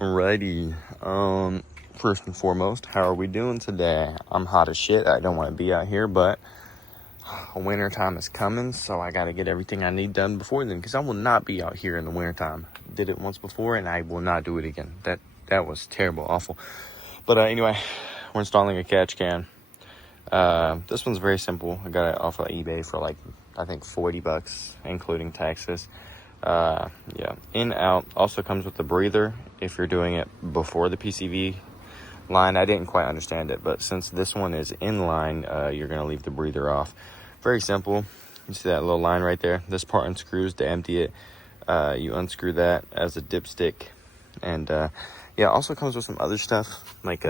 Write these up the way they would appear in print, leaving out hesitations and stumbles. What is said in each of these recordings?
Alrighty. First and foremost, how are we doing today? I'm hot as shit. I don't want to be out here, but winter time is coming, so I got to get everything I need done before then, because I will not be out here in the winter time. Did it once before, and I will not do it again. That was terrible, awful. But anyway, we're installing a catch can. This one's very simple. I got it off of eBay for like, I think $40, including taxes. Yeah, in, out. Also comes with a breather if you're doing it before the PCV line. I didn't quite understand it, but since this one is in line, you're going to leave the breather off. Very simple. You see that little line right there? This part unscrews to empty it. You unscrew that as a dipstick. And yeah, also comes with some other stuff like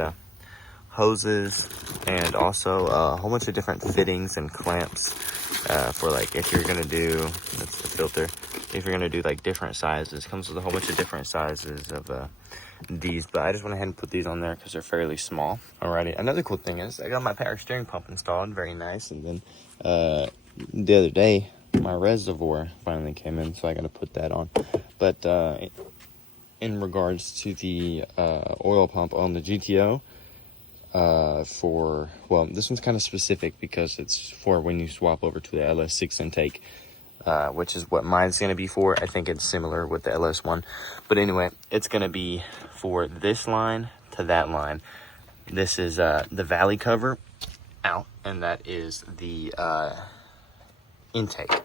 hoses, and also a whole bunch of different fittings and clamps for like if you're gonna do, that's the filter, if you're gonna do like different sizes. Comes with a whole bunch of different sizes of these, but I just went ahead and put these on there because they're fairly small. Alrighty, another cool thing is I got my power steering pump installed, very nice. And then the other day my reservoir finally came in, so I got to put that on. But in regards to the oil pump on the GTO, well, this one's kind of specific because it's for when you swap over to the Ls1 intake, which is what mine's going to be for. I think it's similar with the Ls1, but anyway, it's going to be for this line to that line. This is the valley cover out, and that is the intake.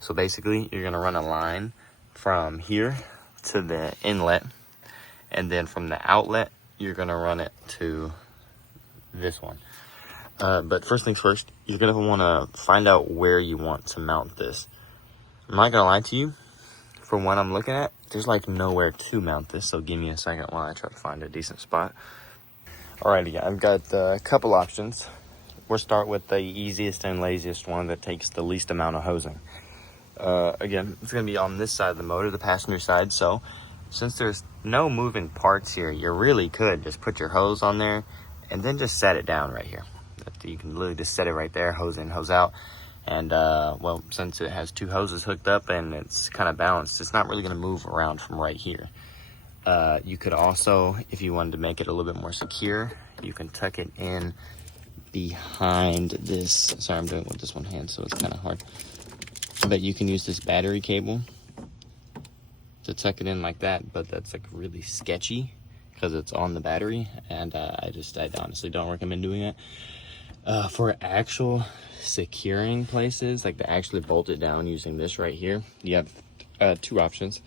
So basically you're going to run a line from here to the inlet, and then from the outlet you're going to run it to this one. But first things first, you're going to want to find out where you want to mount this. I'm not going to lie to you, from what I'm looking at, there's like nowhere to mount this, so give me a second while I try to find a decent spot. Alrighty, I've got a couple options. We'll start with the easiest and laziest one that takes the least amount of hosing. Again, it's going to be on this side of the motor, the passenger side, so since there's no moving parts here, you really could just put your hose on there and then just set it down right here. You can literally just set it right there, hose in, hose out. And well, since it has two hoses hooked up and it's kind of balanced, it's not really going to move around from right here. You could also, if you wanted to make it a little bit more secure, you can tuck it in behind this. Sorry, I'm doing it with this one hand, so it's kind of hard. But you can use this battery cable to tuck it in like that, but that's like really sketchy because it's on the battery, and I honestly don't recommend doing it. For actual securing places, like to actually bolt it down using this right here, you have two options.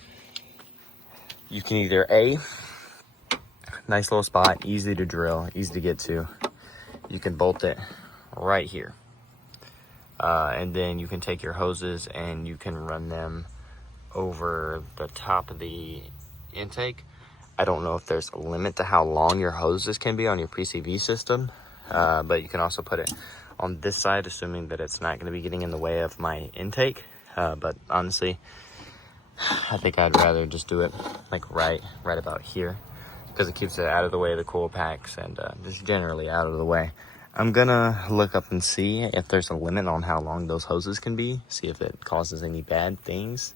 You can either nice little spot, easy to drill, easy to get to. You can bolt it right here. And then you can take your hoses and you can run them over the top of the intake. I don't know if there's a limit to how long your hoses can be on your PCV system, but you can also put it on this side, assuming that it's not going to be getting in the way of my intake. But honestly, I think I'd rather just do it like right about here, because it keeps it out of the way of the coil packs and just generally out of the way. I'm gonna look up and see if there's a limit on how long those hoses can be, see if it causes any bad things,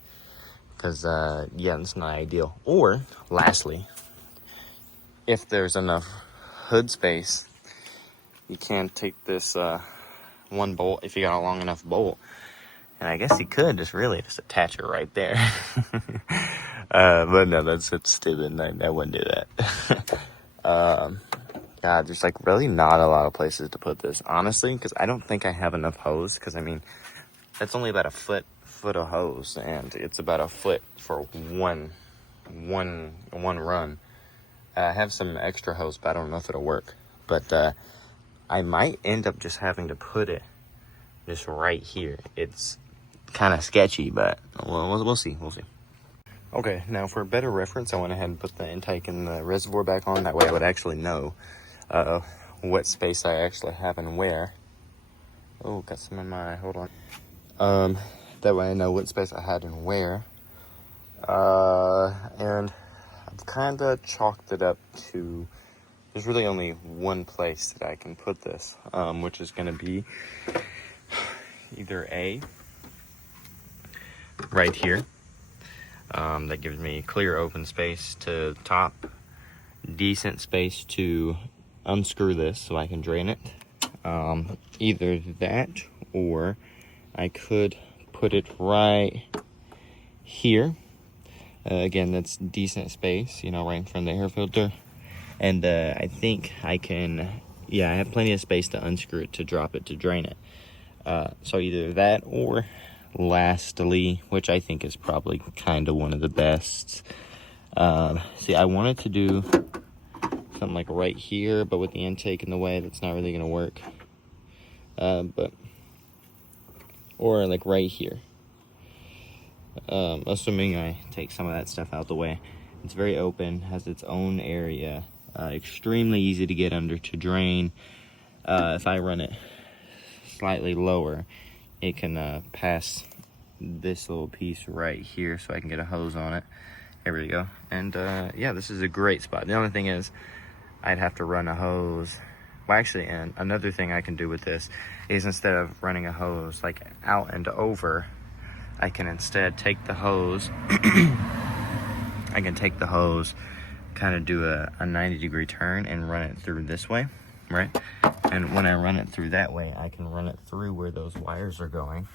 because yeah, it's not ideal. Or lastly, if there's enough hood space, you can take this one bolt, if you got a long enough bolt, and I guess you could just attach it right there. But no, that's stupid. I wouldn't do that. God, there's like really not a lot of places to put this, honestly, because I don't think I have enough hose. Because I mean, that's only about a foot of hose, and it's about a foot for one run. I have some extra hose, but I don't know if it'll work. But I might end up just having to put it just right here. It's kind of sketchy, but we'll see. Okay, now for a better reference, I went ahead and put the intake and the reservoir back on. That way I would actually know what space I actually have and where. Oh, got some in my, hold on. That way I know what space I had and where. And I've kind of chalked it up to, there's really only one place that I can put this, which is going to be either A, right here. That gives me clear open space to the top, decent space to unscrew this so I can drain it. Either that, or I could put it right here. Again, that's decent space, you know, right in front of the air filter. And I think I can, yeah, I have plenty of space to unscrew it, to drop it, to drain it. So either that, or lastly, which I think is probably kind of one of the best. See, I wanted to do something like right here, but with the intake in the way, that's not really going to work. Or like right here. Assuming I take some of that stuff out the way. It's very open, has its own area, extremely easy to get under to drain. If I run it slightly lower, it can pass this little piece right here, so I can get a hose on it. There we go. And yeah, this is a great spot. The only thing is, I'd have to run a hose. Well, actually, and another thing I can do with this is, instead of running a hose like out and over, I can instead take the hose. I can take the hose, kind of do a 90-degree turn and run it through this way, right? And when I run it through that way, I can run it through where those wires are going.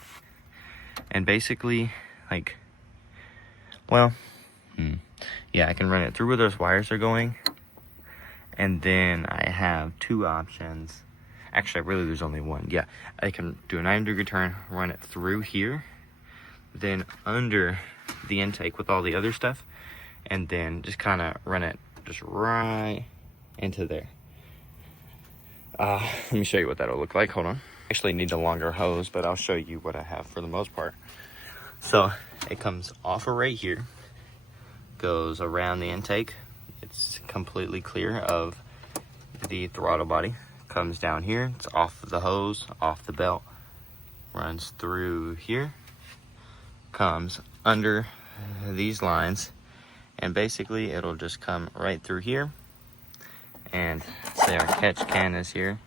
And basically, like, well, yeah, I can run it through where those wires are going. And then I have two options. Actually, really, there's only one. Yeah, I can do a 90-degree turn, run it through here, then under the intake with all the other stuff, and then just kind of run it just right into there. Let me show you what that'll look like. Hold on. Actually need a longer hose, but I'll show you what I have for the most part. So it comes off of right here, goes around the intake. It's completely clear of the throttle body. Comes down here, it's off the hose, off the belt, runs through here, comes under these lines, and basically it'll just come right through here. And say our catch can is here,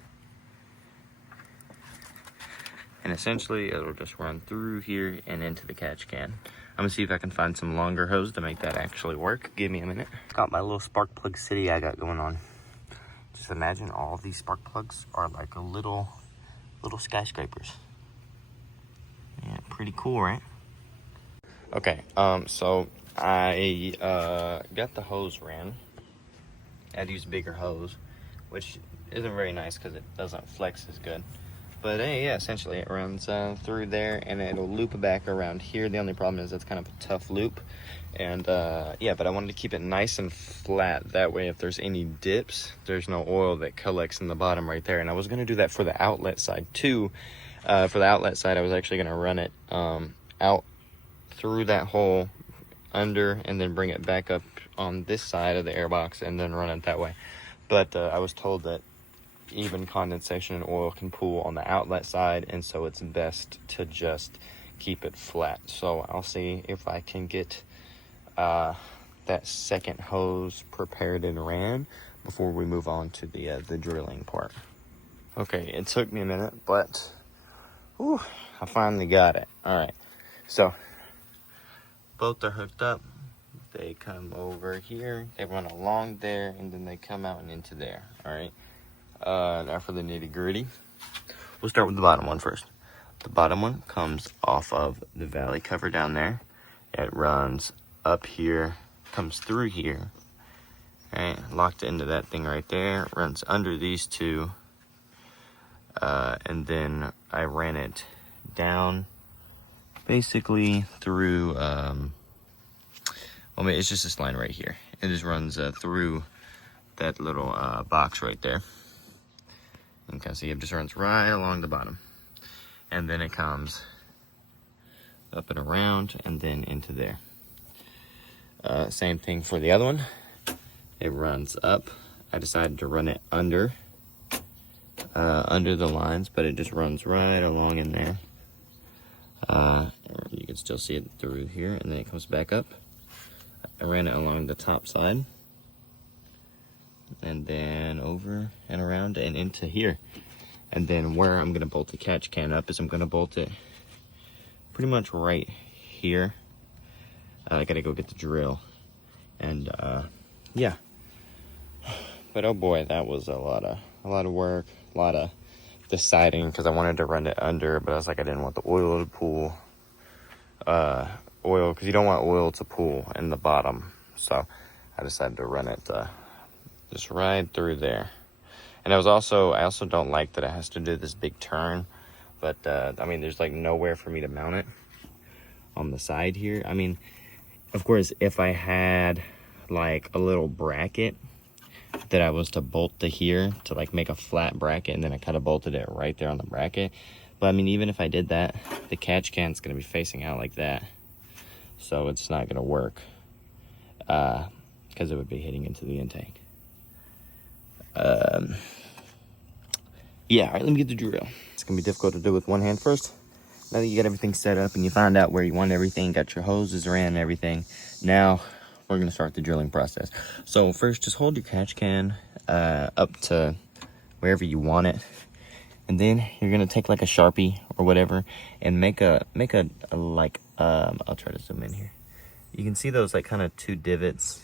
and essentially it'll just run through here and into the catch can. I'm gonna see if I can find some longer hose to make that actually work. Give me a minute. Got my little spark plug city I got going on. Just imagine all these spark plugs are like a little skyscrapers. Yeah, pretty cool, right? Okay, so I got the hose ran. I had to use a bigger hose, which isn't very nice because it doesn't flex as good. But yeah, essentially it runs through there, and it'll loop back around here. The only problem is it's kind of a tough loop. And yeah, but I wanted to keep it nice and flat. That way, if there's any dips, there's no oil that collects in the bottom right there. And I was going to do that for the outlet side too. For the outlet side, I was actually going to run it out through that hole, under, and then bring it back up on this side of the airbox and then run it that way. But I was told that even condensation and oil can pool on the outlet side, and so it's best to just keep it flat. So I'll see if I can get that second hose prepared and ran before we move on to the drilling part. Okay, it took me a minute, but whew, I finally got it. All right, so both are hooked up. They come over here, they run along there, and then they come out and into there. All right. Now for the nitty gritty. We'll start with the bottom one first. The bottom one comes off of the valley cover down there. It runs up here, comes through here, right, locked into that thing right there, runs under these two, and then I ran it down basically through, well, it's just this line right here. It just runs through that little box right there. Okay, so it just runs right along the bottom. And then it comes up and around and then into there. Same thing for the other one. It runs up. I decided to run it under the lines, but it just runs right along in there. You can still see it through here, and then it comes back up. I ran it along the top side, and then over and around and into here. And then where I'm gonna bolt the catch can up is I'm gonna bolt it pretty much right here. I gotta go get the drill. And yeah, But oh boy, that was a lot of work, a lot of deciding, because I wanted to run it under, but I was like, I didn't want the oil to pool, oil, because you don't want oil to pool in the bottom. So I decided to run it just right through there. And I also don't like that it has to do this big turn, but I mean, there's like nowhere for me to mount it on the side here. I mean, of course, if I had like a little bracket that I was to bolt to here to like make a flat bracket, and then I kind of bolted it right there on the bracket. But I mean, even if I did that, the catch can's gonna be facing out like that, so it's not gonna work because it would be hitting into the intake. Yeah, all right, let me get the drill. It's gonna be difficult to do with one hand first. Now that you got everything set up and you find out where you want everything, got your hoses ran and everything, now we're gonna start the drilling process. So first, just hold your catch can up to wherever you want it, and then you're gonna take like a Sharpie or whatever and make a like I'll try to zoom in here. You can see those like kind of two divots,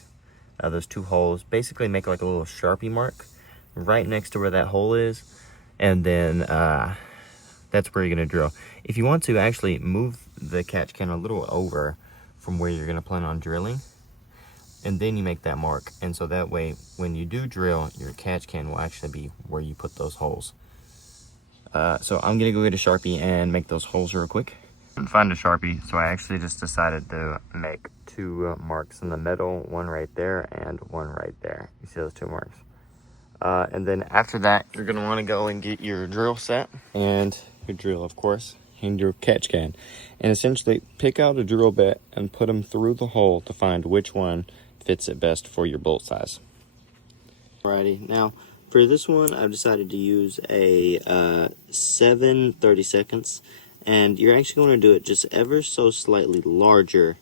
those two holes. Basically, make like a little Sharpie mark right next to where that hole is, and then that's where you're gonna drill. If you want to actually move the catch can a little over from where you're gonna plan on drilling, and then you make that mark, and so that way when you do drill, your catch can will actually be where you put those holes. So I'm gonna go get a Sharpie and make those holes real quick. Couldn't find a Sharpie, so I actually just decided to make two marks in the middle, one right there and one right there. You see those two marks? And then after that, you're gonna wanna go and get your drill set, and your drill, of course, and your catch can. And essentially pick out a drill bit and put them through the hole to find which one fits it best for your bolt size. Alrighty, now for this one, I've decided to use a 7/32, and you're actually going to do it just ever so slightly larger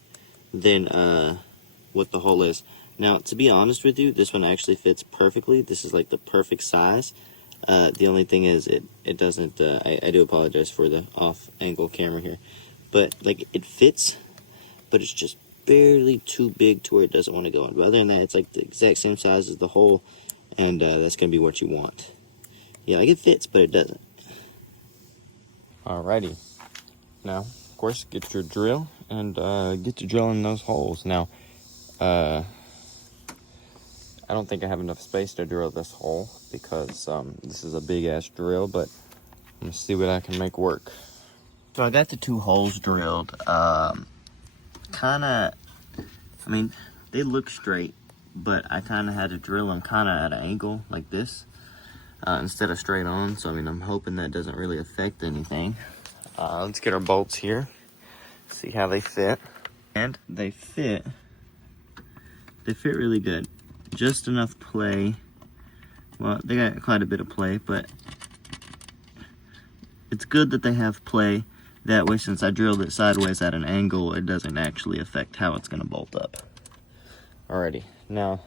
than what the hole is. Now, to be honest with you, this one actually fits perfectly. This is like the perfect size. The only thing is it doesn't, I do apologize for the off-angle camera here, but like it fits, but it's just barely too big to where it doesn't want to go in. But other than that, it's like the exact same size as the hole, and that's going to be what you want. Yeah, like it fits, but it doesn't. Alrighty. Now, of course, get your drill and get to drilling those holes. Now, I don't think I have enough space to drill this hole because this is a big-ass drill, but I'm going to see what I can make work. So I got the two holes drilled. I mean, they look straight, but I kind of had to drill them kind of at an angle like this instead of straight on. So, I mean, I'm hoping that doesn't really affect anything. Let's get our bolts here, see how they fit. And they fit really good. Just enough play. Well, they got quite a bit of play, but it's good that they have play. That way, since I drilled it sideways at an angle, it doesn't actually affect how it's going to bolt up. Alrighty, now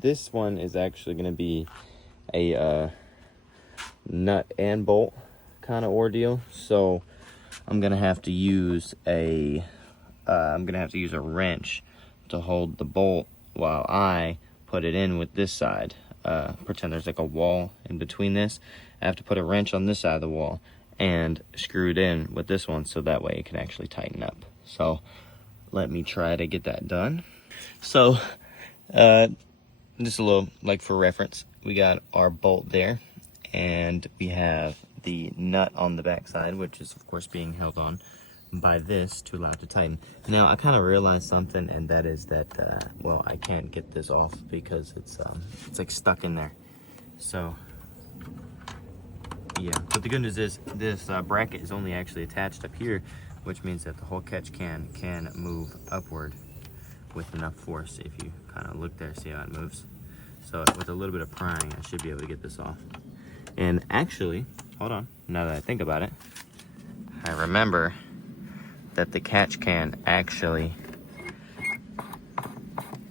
this one is actually going to be a nut and bolt kind of ordeal. So I'm going to have to use a wrench to hold the bolt while I put it in with this side. Pretend there's like a wall in between this. I have to put a wrench on this side of the wall and screw it in with this one so that way it can actually tighten up. So let me try to get that done. So just a little, like for reference, we got our bolt there, and we have the nut on the back side, which is of course being held on by this to allow it to tighten. Now I kind of realized something, and that is that well, I can't get this off because it's like stuck in there. So yeah, but the good news is this bracket is only actually attached up here, which means that the whole catch can move upward with enough force. If you kind of look there, see how it moves. So with a little bit of prying, I should be able to get this off. And actually, hold on, now that I think about it, I remember that the catch can actually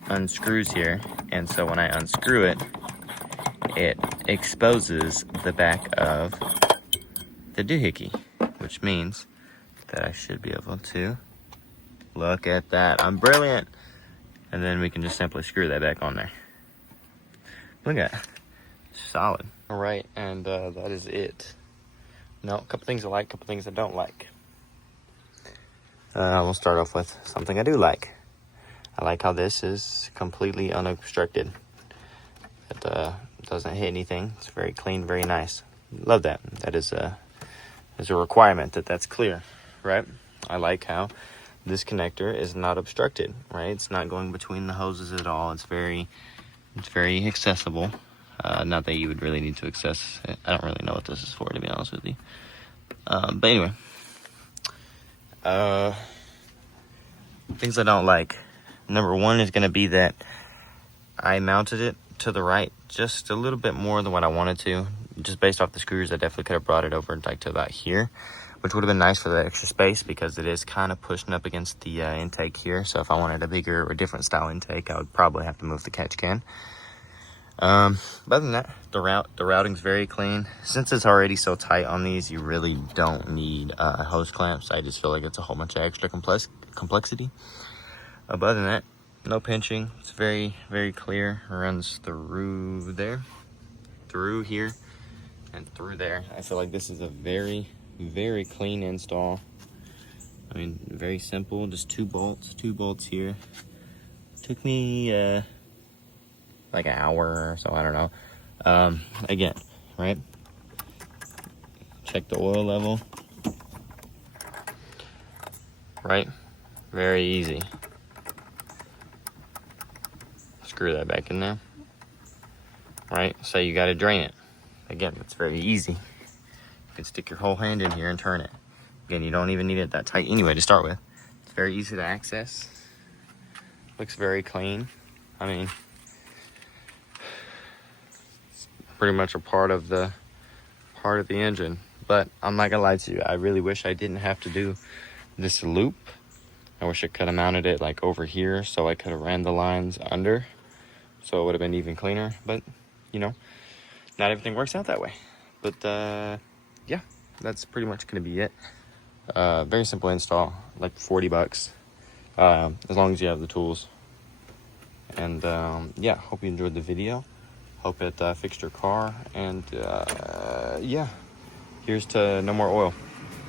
unscrews here, and so when I unscrew it, it exposes the back of the doohickey, which means that I should be able to, look at that, I'm brilliant, and then we can just simply screw that back on there. Look at that. solid. All right, and that is it. Now, a couple things I like, a couple things I don't like. We'll start off with something I do like. I like how this is completely unobstructed. It doesn't hit anything. It's very clean, very nice. Love that. That is a requirement that's clear, right? I like how this connector is not obstructed, right? It's not going between the hoses at all. It's very accessible. Not that you would really need to access it. I don't really know what this is for, to be honest with you. But anyway, things I don't like. Number one is going to be that I mounted it to the right just a little bit more than what I wanted to. Just based off the screws, I definitely could have brought it over like to about here, which would have been nice for the extra space because it is kind of pushing up against the intake here. So if I wanted a bigger or different style intake, I would probably have to move the catch can. But other than that, the routing's very clean. Since it's already so tight on these, you really don't need hose clamps. I just feel like it's a whole bunch of extra complexity. But other than that, no pinching. It's very, very clear. It runs through there, through here, and through there. I feel like this is a very, very clean install. I mean, very simple. Just two bolts here. Took me like an hour or so, I don't know. Again, right? Check the oil level. Right? Very easy. Screw that back in there. Right? So you gotta drain it. Again, it's very easy. You can stick your whole hand in here and turn it. Again, you don't even need it that tight anyway to start with. It's very easy to access. Looks very clean. I mean, it's pretty much a part of the engine. But I'm not gonna lie to you, I really wish I didn't have to do this loop. I wish I could have mounted it like over here so I could have ran the lines under. So it would have been even cleaner, but you know, not everything works out that way. But yeah, that's pretty much gonna be it. Very simple install, like $40, as long as you have the tools. And yeah, hope you enjoyed the video. Hope it fixed your car. And yeah, here's to no more oil.